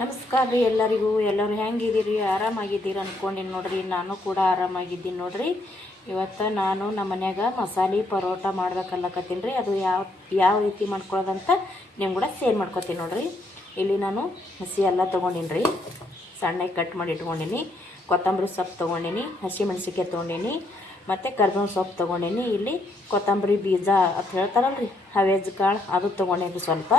ನಮಸ್ಕಾರ ರೀ ಎಲ್ಲರಿಗೂ. ಎಲ್ಲರೂ ಹೆಂಗಿದ್ದೀರಿ? ಆರಾಮಾಗಿದ್ದೀರಿ ಅಂದ್ಕೊಂಡಿನಿ ನೋಡ್ರಿ. ನಾನು ಕೂಡ ಆರಾಮಾಗಿದ್ದೀನಿ ನೋಡ್ರಿ. ಇವತ್ತು ನಾನು ನಮ್ಮ ಮನ್ಯಾಗ ಮಸಾಲೆ ಪರೋಟ ಮಾಡ್ಬೇಕಲ್ಲಕತ್ತೀನಿ ರೀ. ಅದು ಯಾವ ಯಾವ ರೀತಿ ಮಾಡ್ಕೊಳ್ಳೋದಂತ ನಿಮ್ಮ ಕೂಡ ಸೇರ್ ಮಾಡ್ಕೊತೀನಿ ನೋಡ್ರಿ. ಇಲ್ಲಿ ನಾನು ಹಸಿ ಎಲ್ಲ ತೊಗೊಂಡಿನಿ ರೀ. ಸಣ್ಣಗೆ ಕಟ್ ಮಾಡಿ ಇಟ್ಕೊಂಡಿನಿ. ಕೊತ್ತಂಬರಿ ಸೊಪ್ಪು ತೊಗೊಂಡಿನಿ. ಹಸಿ ಮೆಣಸಿಕಾಯಿ ತೊಗೊಂಡಿನಿ. ಮತ್ತು ಕರ್ಬೇವಿನ ಸೊಪ್ಪು ತೊಗೊಂಡಿನಿ. ಇಲ್ಲಿ ಕೊತ್ತಂಬರಿ ಬೀಜ ಅಂತ ಹೇಳ್ತಾರಲ್ರಿ. ಹವೇಜ್ ಕಾಳು ಅದು ತೊಗೊಂಡೇನಿ ಸ್ವಲ್ಪ.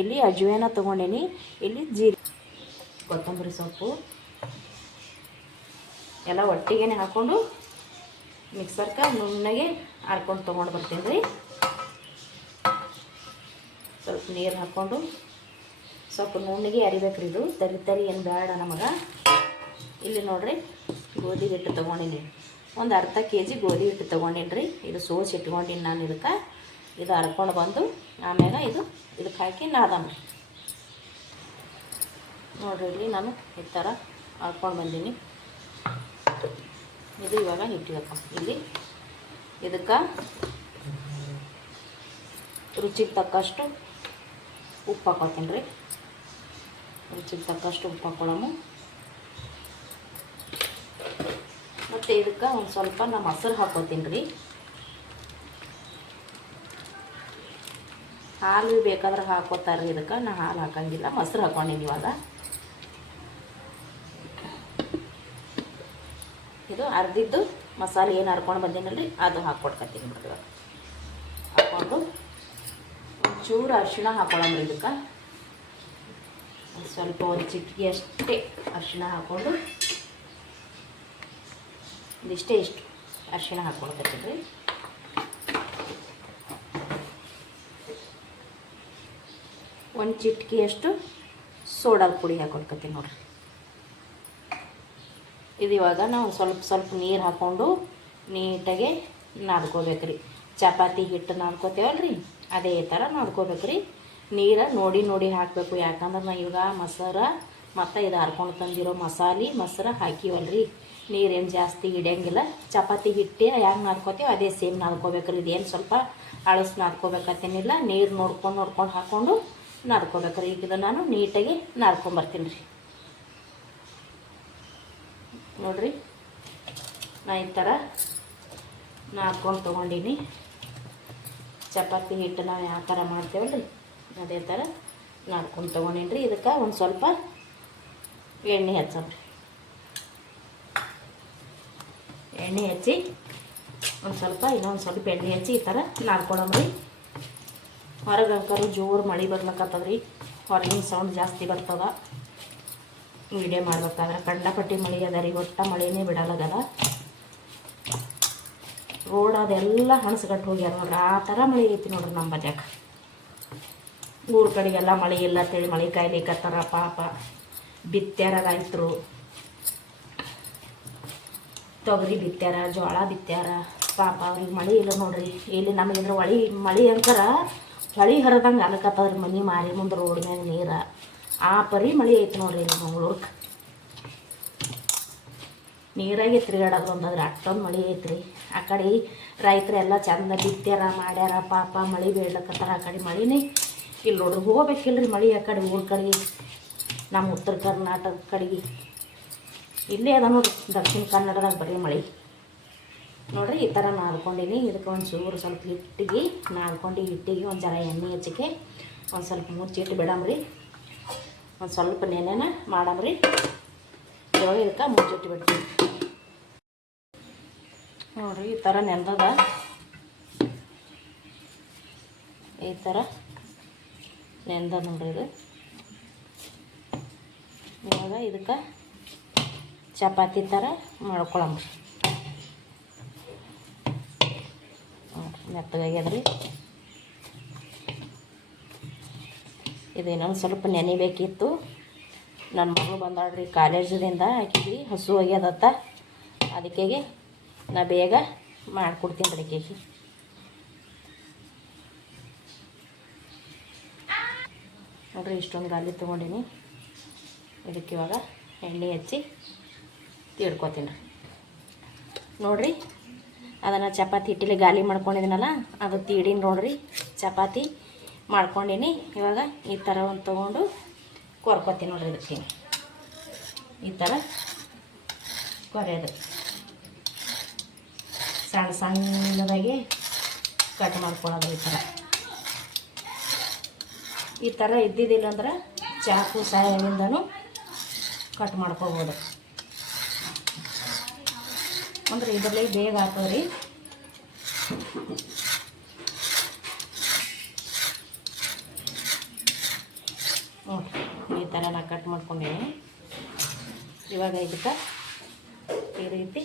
ಇಲ್ಲಿ ಅಜ್ವೇನ ತೊಗೊಂಡಿನಿ. ಇಲ್ಲಿ ಜೀರಿಗೆ ಕೊತ್ತಂಬರಿ ಸೊಪ್ಪು ಎಲ್ಲ ಒಟ್ಟಿಗೆ ಹಾಕ್ಕೊಂಡು ಮಿಕ್ಸರ್ಕ ನುಣ್ಣಗೆ ಹರ್ಕೊಂಡು ತೊಗೊಂಡು ಬರ್ತೀನಿ ರೀ. ಸ್ವಲ್ಪ ನೀರು ಹಾಕ್ಕೊಂಡು ಸ್ವಲ್ಪ ನುಣ್ಣಗೆ ರೀ ಇದು. ತರಿ ತರಿ ಏನು ಬೇಡ ನಮಗೆ. ಇಲ್ಲಿ ನೋಡ್ರಿ ಗೋಧಿ ಹಿಟ್ಟು ತೊಗೊಂಡಿನಿ. ಒಂದು ಅರ್ಧ ಕೆ ಜಿ ಗೋಧಿ ಹಿಟ್ಟು ತೊಗೊಂಡಿನಿ ರೀ. ಇದು ಸೋಸಿ ಇಟ್ಕೊಂಡಿನಿ ನಾನು ಇದಕ್ಕೆ. ಇದು ಹರ್ಕೊಂಡು ಬಂದು ಆಮೇಲೆ ಇದು ಇದಕ್ಕೆ ಹಾಕಿ ನಾದಮ್ರಿ ನೋಡ್ರಿ, ನಾನು ಈ ಥರ ಹಾಕ್ಕೊಂಡು ಬಂದೀನಿ. ಇದು ಇವಾಗ ಇಟ್ಟಿರಪ್ಪ ಇಲ್ಲಿ ಇದಕ್ಕೆ ರುಚಿಗೆ ತಕ್ಕಷ್ಟು ಉಪ್ಪು ಹಾಕೋತೀನಿ ರೀ. ರುಚಿಗೆ ತಕ್ಕಷ್ಟು ಉಪ್ಪು ಹಾಕೊಳ್ಳೋಮು ಮತ್ತು ಇದಕ್ಕೆ ಒಂದು ಸ್ವಲ್ಪ ನಾ ಮೊಸರು ಹಾಕೋತೀನಿ ರೀ. ಹಾಲು ಬೇಕಾದ್ರೆ ಹಾಕೋತಾರೆ ಇದಕ್ಕೆ. ನಾನು ಹಾಲು ಹಾಕಂಗಿಲ್ಲ, ಮೊಸರು ಹಾಕೊಂಡಿನಿ ಇವಾಗ. ಇದು ಅರ್ದಿದ್ದು ಮಸಾಲೆ ಏನು ಹರ್ಕೊಂಡು ಬಂದೀನಲ್ರಿ, ಅದು ಹಾಕ್ಕೊಡ್ಕತ್ತೀನಿ ಬಿಡ್ರಿ ಹಾಕ್ಕೊಂಡು ಒಂಚೂರು ಅರ್ಶಿಣ ಹಾಕೊಳ್ಳೋಮ್ರಿ ಇದಕ್ಕೆ. ಸ್ವಲ್ಪ ಒಂದು ಚಿಟಿಕೆ ಅಷ್ಟೇ ಅರ್ಶಿಣ ಹಾಕ್ಕೊಂಡು ಇದಿಷ್ಟೇ ಇಷ್ಟು ಅರ್ಶಿಣ ರೀ ಒಂದು ಚಿಟ್ಕಿಯಷ್ಟು ಸೋಡಾ ಪುಡಿ ಹಾಕೊಳ್ಕತ್ತೀನಿ ನೋಡ್ರಿ. ಇದು ಇವಾಗ ನಾವು ಸ್ವಲ್ಪ ಸ್ವಲ್ಪ ನೀರು ಹಾಕ್ಕೊಂಡು ನೀಟಾಗಿ ನಾದ್ಕೋಬೇಕು ರೀ ಚಪಾತಿ ಹಿಟ್ಟು ನಾದ್ಕೋತೇವಲ್ಲ ರೀ ಅದೇ ಥರ ನಾದ್ಕೋಬೇಕು ರೀ ನೀರು ನೋಡಿ ನೋಡಿ ಹಾಕಬೇಕು. ಯಾಕಂದ್ರೆ ನಾ ಇವಾಗ ಮೊಸರ ಮತ್ತು ಇದು ಹರ್ಕೊಂಡು ತಂದಿರೋ ಮಸಾಲೆ ಮೊಸರು ರೀ ನೀರೇನು ಜಾಸ್ತಿ ಹಿಡಿಯಂಗಿಲ್ಲ. ಚಪಾತಿ ಹಿಟ್ಟೆ ಹೆಂಗೆ ನಾದ್ಕೋತೀವಿ ಅದೇ ಸೇಮ್ ನಾದ್ಕೋಬೇಕು ರೀ ಇದೇನು ಸ್ವಲ್ಪ ಅಳಸಿ ನಾದ್ಕೋಬೇಕತ್ತೇನಿಲ್ಲ ನೀರು ನೋಡ್ಕೊಂಡು ನೋಡ್ಕೊಂಡು ಹಾಕ್ಕೊಂಡು ನಾದ್ಕೋಬೇಕು ರೀ ಈಗ ನಾನು ನೀಟಾಗಿ ನಾದ್ಕೊಂಬರ್ತೀನಿ ರೀ. ನೋಡ್ರಿ. ನಾ ಈ ಥರ ನಾದ್ಕೊಂಡು ತೊಗೊಂಡೀನಿ. ಚಪಾತಿ ಹಿಟ್ಟು ನಾವು ಯಾವ ಥರ ಮಾಡ್ತೇವಲ್ಲ ರೀ ಅದೇ ಥರ ನಾಡ್ಕೊಂಡು ತೊಗೊಂಡೀನಿ ರೀ ಇದಕ್ಕೆ ಒಂದು ಸ್ವಲ್ಪ ಎಣ್ಣೆ ಹಚ್ಚಮ್ರಿ ಎಣ್ಣೆ ಹಚ್ಚಿ ಒಂದು ಸ್ವಲ್ಪ, ಇನ್ನೊಂದು ಸ್ವಲ್ಪ ಎಣ್ಣೆ ಹಚ್ಚಿ ಈ ಥರ ನಾದ್ಕೊಳಮ್ರಿ. ಹೊರಗೆ ಅಂಕರು ಜೋರು ಮಳೆ ಬರ್ಲಕ್ಕತ್ತದ ರೀ ಹೊರಗಿನ ಸೌಂಡ್ ಜಾಸ್ತಿ ಬರ್ತದ. ವಿಡಿಯೋ ಮಾಡ್ಬೇಕಾದ್ರೆ. ಕಂಡಪಟ್ಟಿ ಮಳೆ ಅದ ರೀ, ಒಟ್ಟ ಮಳೆನೇ ಬಿಡಲಾಗದ ರೋಡ್ ಅದೆಲ್ಲ ಹಣಸ್ಗಟ್ಟು ಹೋಗ್ಯಾರ ನೋಡ್ರಿ. ಆ ಥರ ಮಳೆ ಐತಿ ನೋಡ್ರಿ ನಮ್ಮ ಬಜಾಕ ಊರ ಕಡೆಗೆಲ್ಲ ಮಳೆ ಇಲ್ಲ ಅಂತೇಳಿ ಮಳೆ ಕಾಯ್ಲಿಕ್ಕತ್ತಾರ ಪಾಪ ಬಿತ್ತ್ಯಾರ ರೈತರು ತೊಗರಿ ಬಿತ್ತ್ಯಾರ, ಜೋಳ ಬಿತ್ತ್ಯಾರ. ಪಾಪ ಅವ್ರಿಗೆ ಮಳೆ ಇಲ್ಲ ನೋಡ್ರಿ. ಇಲ್ಲಿ ನಮಗಿದ್ರ ಹೊಳಿ ಮಳೆ ಅಂತಾರ ಹೊಳಿ ಹರಿದಂಗೆ ಅನ್ಕತ್ತವ್ರಿ ಮನೆ ಮಾರಿ ಮುಂದೆ ರೋಡ್ ಮ್ಯಾಗ ನೀರು. ಆ ಪರಿ ಮಳೆ ಐತೆ ನೋಡ್ರಿ ಇಲ್ಲಿ ಮಂಗ್ಳೂರ್ಗೆ ನೀರಾಗೆ ತಿರುಗಾಡೋದು ಒಂದಾದ್ರೆ ಅಷ್ಟೊಂದು ಮಳೆ ಐತ್ರಿ. ಆ ಕಡೆ ರೈತರೆಲ್ಲ ಚಂದ ಬಿತ್ತ್ಯಾರ ಮಾಡ್ಯಾರ, ಪಾಪ ಮಳೆ ಬೀಳ್ಲಕತ್ತಾರ ಆ ಕಡೆ ಮಳೆನೇ ಇಲ್ಲಿ ನೋಡ್ರಿ ಹೋಗ್ಬೇಕಿಲ್ರಿ ಮಳೆ ಆ ಕಡೆ ಊರ ಕಡೆಗೆ ನಮ್ಮ ಉತ್ತರ ಕರ್ನಾಟಕ ಕಡೆಗೆ. ಇಲ್ಲೇ ಅದ ನೋಡ್ರಿ ದಕ್ಷಿಣ ಕನ್ನಡದಾಗ ಬರೀ ಮಳೆ. ನೋಡ್ರಿ ಈ ಥರ ನಾದ್ಕೊಂಡಿನಿ ಇದಕ್ಕೆ ಒಂದು ಚೂರು ಸ್ವಲ್ಪ ಹಿಟ್ಟಿಗೆ, ನಾದ್ಕೊಂಡು ಹಿಟ್ಟಿಗೆ ಒಂದು ಜರ ಎಣ್ಣೆ ಹೆಚ್ಚಿಗೆ ಒಂದು ಸ್ವಲ್ಪ ಮುಚ್ಚಿಟ್ಟು ಬಿಡಮ್ರಿ ಒಂದು ಸ್ವಲ್ಪ ನೆನೆನ ಮಾಡಮ್ರಿ. ಇವಾಗ ಇದಕ್ಕೆ ಮುಚ್ಚಿಟ್ಟು ಬಿಡ್ತೀವಿ. ನೋಡ್ರಿ, ಈ ಥರ ನೆಂದದ ಈ ಥರ ನೆಂದ ನೋಡ್ರಿ ಇದು. ಇವಾಗ ಇದಕ್ಕೆ ಚಪಾತಿ ಥರ ಮಾಡ್ಕೊಳಮ್ರಿ. ಮೆತ್ತಗಾಗ್ಯದ್ರಿ. ಇದು ಇನ್ನೊಂದು ಸ್ವಲ್ಪ ನೆನಿಬೇಕಿತ್ತು ನನ್ನ ಮಗಳು ಬಂದಾಳ್ರಿ ಕಾಲೇಜದಿಂದ ಆಕಿಗೆ ಹಸು ಆಗ್ಯದತ್ತ ಅದಕ್ಕೆ ನಾ ಬೇಗ ಮಾಡಿಕೊಡ್ತೀನಿ ಅಡಿಕೆ ನೋಡ್ರಿ ಇಷ್ಟೊಂದು ಗಾಲಿ ತೊಗೊಂಡಿನಿ. ಇದಕ್ಕೆ ಇವಾಗ ಎಣ್ಣೆ ಹಚ್ಚಿ ತೀಡ್ಕೊತೀನಿ ನೋಡ್ರಿ, ಅದನ್ನು ಚಪಾತಿ ಹಿಟ್ಟಿಲಿ ಗಾಲಿ ಮಾಡ್ಕೊಂಡಿದ್ದೀನಲ್ಲ ಅದು ತೀಡಿನ ನೋಡ್ರಿ, ಚಪಾತಿ ಮಾಡ್ಕೊಂಡೀನಿ. ಇವಾಗ ಈ ಥರ ಒಂದು ತೊಗೊಂಡು ಕೊರ್ಕೊತೀನಿ ನೋಡ್ರಿ ಇದಕ್ಕೆ. ಈ ಥರ ಕೊರೆಯೋದು. ಸಣ್ಣ ಸಣ್ಣದಾಗಿ ಕಟ್ ಮಾಡ್ಕೊಳ್ಳೋದು ಈ ಥರ ಈ ಥರ ಇದ್ದಿದ್ದಿಲ್ಲ ಅಂದ್ರೆ ಚಾಕು ಸಹಾಯದಿಂದನೂ ಕಟ್ ಮಾಡ್ಕೋಬೋದು. ಅಂದ್ರೆ ಇದರಲ್ಲಿ ಬೇಗ ಹಾಕೋರಿ ನೋಡಿರಿ ಈ ಥರ ನಾನು ಕಟ್ ಮಾಡ್ಕೊಂಡೀನಿ. ಇವಾಗ ಇದಕ್ಕೆ ಈ ರೀತಿ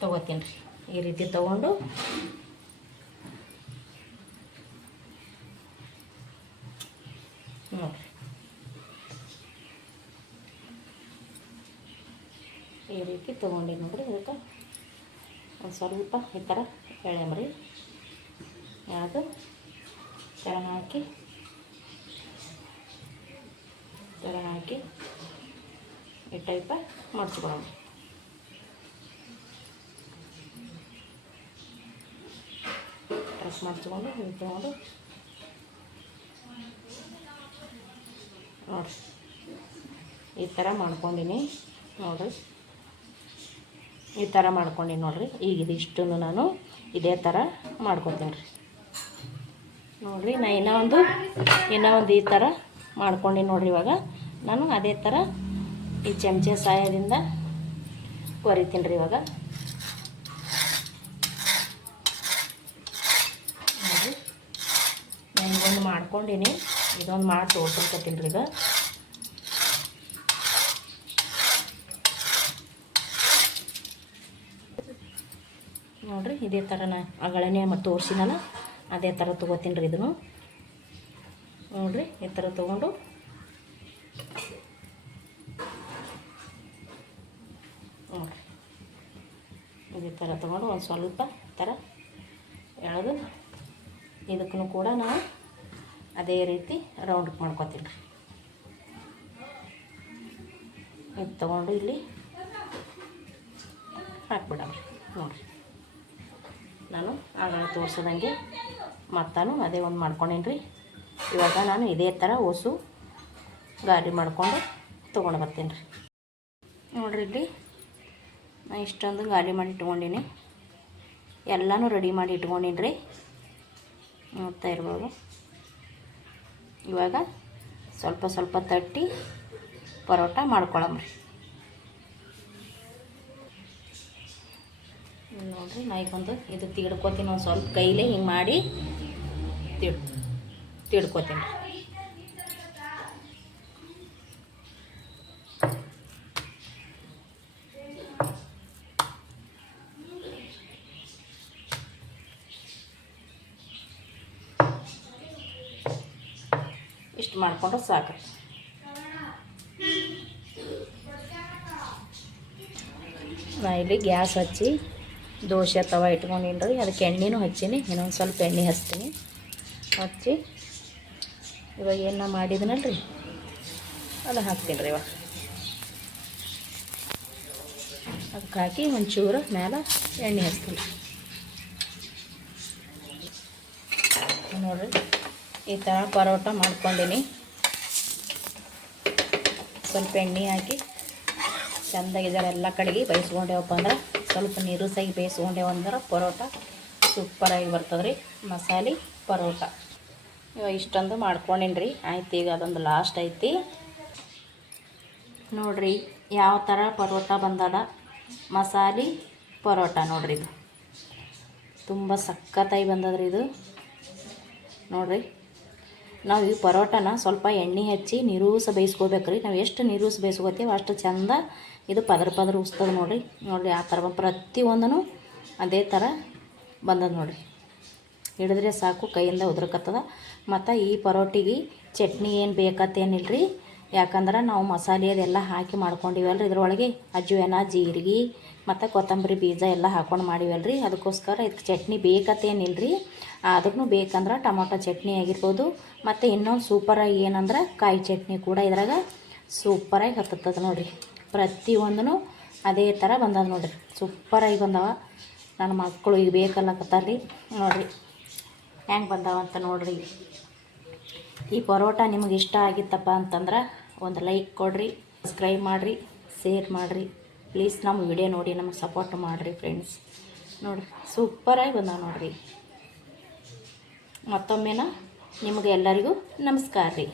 ತೊಗೋತೀನಿ ರೀ. ಈ ರೀತಿ ತೊಗೊಂಡು ನೋಡಿರಿ. ಈ ರೀತಿ ತೊಗೊಂಡಿ ನೋಡ್ರಿ ಇದಕ್ಕೆ. ಒಂದು ಸ್ವಲ್ಪ ಈ ಥರ ಎಳೆಮ್ರಿ ಯಾವುದು ಕೆಳಗೆ ಹಾಕಿ ತೆಳನ ಹಾಕಿ ಈ ಟೈಪ ಮಡ್ಚ್ಕೊಳ್ಳೋಣ ಪ್ರೆಸ್ ಮಾಡ್ಸ್ಕೊಂಡು ಹಿಂಗೆ ತೊಗೊಂಡು ನೋಡಿರಿ. ಈ ಥರ ಮಾಡ್ಕೊಂಡಿನಿ ನೋಡಿರಿ. ಈ ಥರ ಮಾಡ್ಕೊಂಡಿನಿ ನೋಡಿರಿ. ಈಗ ಇದಿಷ್ಟನ್ನು ನಾನು ಇದೇ ಥರ ಮಾಡ್ಕೊತೀನಿ ರೀ. ನೋಡಿರಿ ನಾ ಇನ್ನೂ ಒಂದು ಇನ್ನೂ ಒಂದು ಈ ಥರ ಮಾಡ್ಕೊಂಡಿನಿ ನೋಡ್ರಿ ಇವಾಗ. ನಾನು ಅದೇ ಥರ ಈ ಚಮಚೆ ಸಹಾಯದಿಂದ ಕೊರಿತೀನಿ ರೀ ಇವಾಗ. ನನಗೊಂದು ಮಾಡ್ಕೊಂಡೀನಿ. ಇದೊಂದು ಮಾಡಿ ತೋರ್ಸ್ಕೊತೀನಿ ರೀ ಈಗ. ನೋಡಿರಿ, ಇದೇ ಥರ ನಾ ಅಗಳನೆ ಮತ್ತು ನಾನು ಅದೇ ಥರ ತೊಗೋತೀನಿ ರೀ ಇದನ್ನು. ನೋಡಿರಿ, ಈ ಥರ ತೊಗೊಂಡು. ನೋಡಿರಿ, ಈ ಥರ ತೊಗೊಂಡು ಒಂದು ಸ್ವಲ್ಪ ಥರ ಎಳೆದು ಇದಕ್ಕೂ ಕೂಡ ನಾವು ಅದೇ ರೀತಿ ರೌಂಡ್ ಮಾಡ್ಕೊತೀನಿ ರೀ. ಇದು ತೊಗೊಂಡು ಇಲ್ಲಿ ಹಾಕ್ಬಿಡಮ್ರಿ ನೋಡಿರಿ. ನಾನು ಆಗ ತೋರಿಸ್ದಂಗೆ ಮತ್ತಾನು ಅದೇ ಒಂದು ಮಾಡ್ಕೊಂಡೇನಿ ರೀ ಇವಾಗ ನಾನು ಇದೇ ಥರ ಹೊಸು ಗಾರಿ ಮಾಡಿಕೊಂಡು ತೊಗೊಂಡು ಬರ್ತೀನಿ ರೀ. ನೋಡಿರಿ ಇಲ್ಲಿ ನಾನು ಇಷ್ಟೊಂದು ಗಾಡಿ ಮಾಡಿ ಇಟ್ಕೊಂಡೀನಿ. ಎಲ್ಲನೂ ರೆಡಿ ಮಾಡಿ ಇಟ್ಕೊಂಡೀನಿ ರೀ. ನೋಡ್ತಾ ಇರ್ಬೋದು. ಇವಾಗ ಸ್ವಲ್ಪ ಸ್ವಲ್ಪ ತಟ್ಟಿ ಪರೋಟ ಮಾಡ್ಕೊಳಮ್ರಿ ನೋಡಿರಿ ನಾ ಈಗ ಇದು ತಿಡ್ಕೊತೀನಿ ಒಂದು ಸ್ವಲ್ಪ ಕೈಲೇ ಹಿಂಗೆ ಮಾಡಿ ತಿಡ್ ತಿಡ್ಕೊತೀನಿ ಇಷ್ಟು ಮಾಡಿಕೊಂಡ್ರೆ ಸಾಕು. ನಾ ಇಲ್ಲಿ ಗ್ಯಾಸ್ ಹಚ್ಚಿ ದೋಸೆ ತವ ಇಟ್ಕೊಂಡಿನ್ರಿ. ಅದಕ್ಕೆ ಎಣ್ಣೆನೂ ಹಚ್ಚೀನಿ. ಇನ್ನೊಂದು ಸ್ವಲ್ಪ ಎಣ್ಣೆ ಹಚ್ತೀನಿ. ಹಚ್ಚಿ ಇವಾಗ ಏನು ನಾ ರೀ ಅದು ಹಾಕ್ತೀನಿ ರೀ ಇವಾಗ. ಅದಕ್ಕೆ ಹಾಕಿ ಒಂಚೂರು ಮೇಲೆ ಎಣ್ಣೆ ಹಾಕ್ತೀನಿ. ನೋಡಿರಿ, ಈ ಥರ ಪರೋಟ ಮಾಡ್ಕೊಂಡಿನಿ. ಸ್ವಲ್ಪ ಎಣ್ಣೆ ಹಾಕಿ ಚೆಂದಾಗಿ ಎಲ್ಲ ಕಡೆಗೆ ಬೇಯಿಸ್ಕೊಂಡೇವಪ್ಪ ಅಂದ್ರೆ ಸ್ವಲ್ಪ ನೀರು ಬೇಯಿಸ್ಕೊಂಡೇವು ಅಂದ್ರೆ ಪರೋಟ ಸೂಪರಾಗಿ ಬರ್ತದೆ ರೀ ಮಸಾಲೆ ಪರೋಟ. ಇವಾಗ ಇಷ್ಟೊಂದು ಮಾಡ್ಕೊಂಡಿನ್ರಿ. ಆಯ್ತು ಈಗ ಅದೊಂದು ಲಾಸ್ಟ್ ಐತಿ. ನೋಡಿರಿ ಯಾವ ಥರ ಪರೋಟ ಬಂದದ. ಮಸಾಲೆ ಪರೋಟ ನೋಡ್ರಿ ಇದು. ತುಂಬ ಸಖತ್ತಾಗಿ ಬಂದದ್ರಿ ಇದು. ನೋಡಿರಿ. ನಾವು ಈ ಪರೋಟನ ಸ್ವಲ್ಪ ಎಣ್ಣೆ ಹಚ್ಚಿ ನೀರೂಸ ಬೇಯಿಸ್ಕೋಬೇಕು ರೀ ನಾವು ಎಷ್ಟು ನೀರೂಸ ಬೇಯಿಸ್ಕೋತೀವಿ ಅಷ್ಟು ಚಂದ ಇದು ಪದರ ಪದರ ಉಸ್ತದ ನೋಡಿರಿ. ನೋಡಿರಿ ಆ ಥರ ಪ್ರತಿಯೊಂದೂ ಅದೇ ಥರ ಬಂದದ ನೋಡಿರಿ. ಹಿಡಿದ್ರೆ ಸಾಕು, ಕೈಯಿಂದ ಉದ್ರಕತ್ತದ. ಮತ್ತು ಈ ಪರೋಟಿಗೆ ಚಟ್ನಿ ಏನು ಬೇಕತ್ತೇನಿಲ್ಲ ರೀ ಯಾಕಂದ್ರೆ ನಾವು ಮಸಾಲೆ ಅದೆಲ್ಲ ಹಾಕಿ ಮಾಡ್ಕೊಂಡಿವಲ್ಲ ರೀ ಇದ್ರೊಳಗೆ ಅಜ್ಜುವೆನ ಜೀರಿಗೆ ಮತ್ತು ಕೊತ್ತಂಬರಿ ಬೀಜ ಎಲ್ಲ ಹಾಕೊಂಡು ರೀ ಅದಕ್ಕೋಸ್ಕರ ಇದಕ್ಕೆ ಚಟ್ನಿ ಬೇಕತ್ತೇನಿಲ್ಲ ರೀ ಆದ್ರೂ ಬೇಕಂದ್ರೆ ಟೊಮೊಟೊ ಚಟ್ನಿ ಆಗಿರ್ಬೋದು. ಮತ್ತು ಇನ್ನೊಂದು ಸೂಪರಾಗಿ ಏನಂದ್ರೆ ಕಾಯಿ ಚಟ್ನಿ ಕೂಡ ಇದ್ರಾಗ ಸೂಪರಾಗಿ ಹತ್ತದ ನೋಡಿರಿ. ಪ್ರತಿಯೊಂದೂ ಅದೇ ಥರ ಬಂದದ ನೋಡಿರಿ. ಸೂಪರಾಗಿ ಬಂದವ. ನನ್ನ ಮಕ್ಕಳು ಈಗ ಬೇಕಲ್ಲಕತ್ತಾರ ರೀ ನೋಡಿರಿ. ಹೆಂಗೆ ಬಂದಾವಂತ ನೋಡ್ರಿ. ಈ ಪರೋಟ ನಿಮಗೆ ಇಷ್ಟ ಆಗಿತ್ತಪ್ಪ ಅಂತಂದ್ರೆ ಒಂದು ಲೈಕ್ ಕೊಡ್ರಿ ಸಬ್ಸ್ಕ್ರೈಬ್ ಮಾಡಿರಿ ಶೇರ್ ಮಾಡಿರಿ. ಪ್ಲೀಸ್ ನಮ್ಮ ವಿಡಿಯೋ ನೋಡಿ, ನಮಗೆ ಸಪೋರ್ಟ್ ಮಾಡಿರಿ ಫ್ರೆಂಡ್ಸ್ ನೋಡಿರಿ ಸೂಪರಾಗಿ ಬಂದಾವೆ ನೋಡಿರಿ. ಮತ್ತೊಮ್ಮೆನ ನಿಮಗೆ ಎಲ್ಲರಿಗೂ ನಮಸ್ಕಾರ ರೀ.